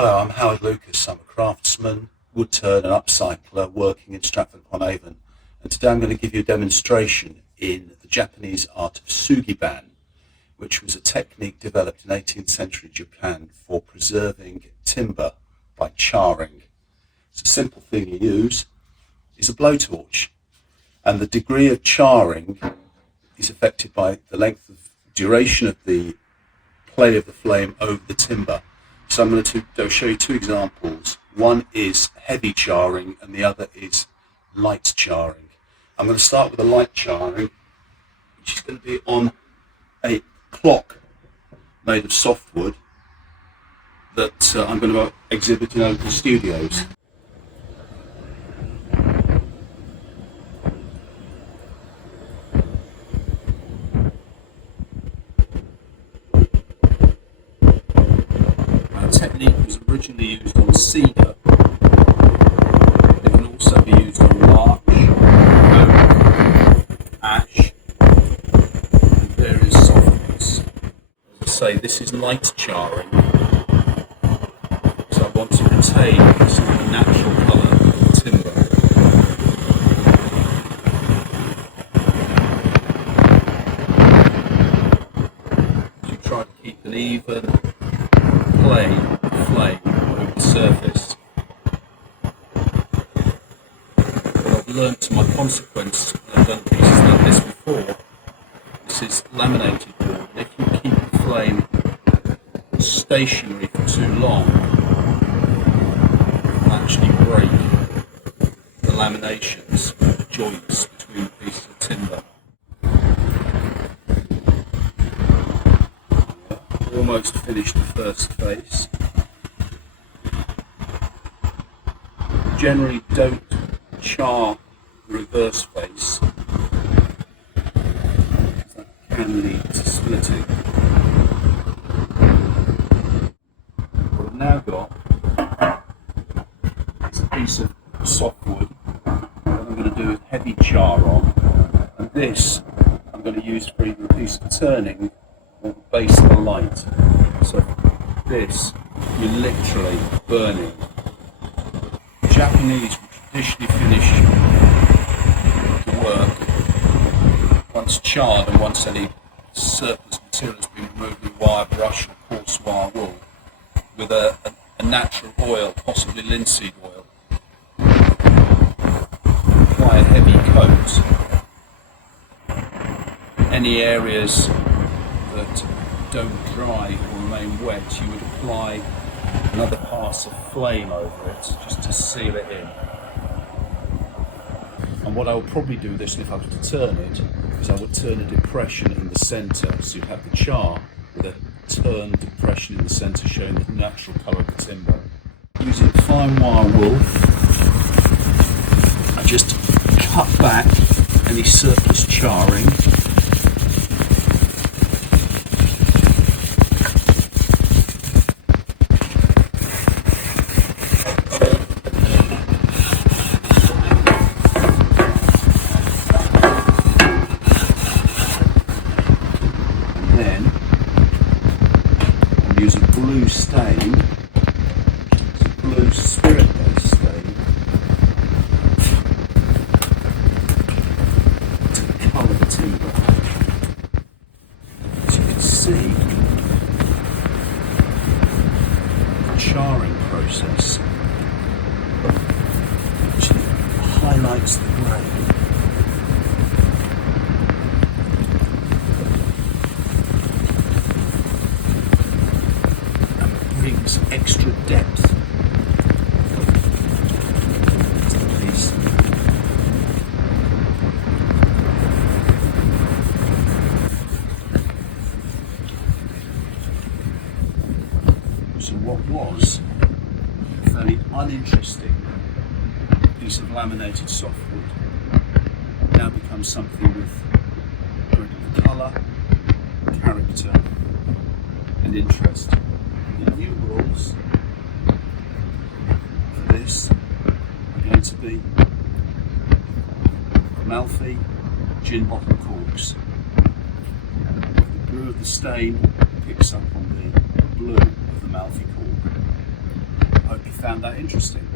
Hello, I'm Howard Lucas. I'm a craftsman, woodturner and upcycler working in Stratford-upon-Avon, and today I'm going to give you a demonstration in the Japanese art of Sugi Ban, which was a technique developed in 18th century Japan for preserving timber by charring. So a simple thing you use is a blowtorch, and the degree of charring is affected by the length of duration of the play of the flame over the timber. So I'm going to show you two examples. One is heavy charring and the other is light charring. I'm going to start with a light charring, which is going to be on a clock made of softwood that I'm going to exhibit in Open Studios. Technique was originally used on cedar. It can also be used on larch, oak, ash, and various softwoods. As I say, this is light charring, so I want to retain some of the natural colour of the timber. So you try to keep an even flame over the surface. What I've learned to my consequence, and I've done pieces like this before, this is laminated board, and if you keep the flame stationary for too long, it will actually break the laminations, the joints between the pieces of timber. Almost finished the first face. Generally don't char the reverse face, that can lead to splitting. What I've now got is a piece of softwood that I'm going to do a heavy char on, and this I'm going to use for either a piece of turning or the base of the light. So this, you're literally burning. The Japanese will traditionally finish the work once charred and once any surplus material has been removed with wire brush or coarse wire wool with a natural oil, possibly linseed oil. Apply a heavy coat. Any areas that don't dry or remain wet, you would apply another pass of flame over it just to seal it in. And what I would probably do this, if I was to turn it, is I would turn a depression in the centre, so you'd have the char with a turned depression in the centre showing the natural colour of the timber. Using fine wire wool, I just cut back any surplus charring. Use a blue stain, it's a blue spirit-based stain, to colour the timber. As you can see, the charring process actually highlights the grain. Brings extra depth to the piece. So what was a fairly uninteresting piece of laminated softwood now becomes something with very good colour, character and interest. The new rules for this are going to be Amalfi gin bottle corks. The blue of the stain picks up on the blue of the Amalfi cork. found that interesting.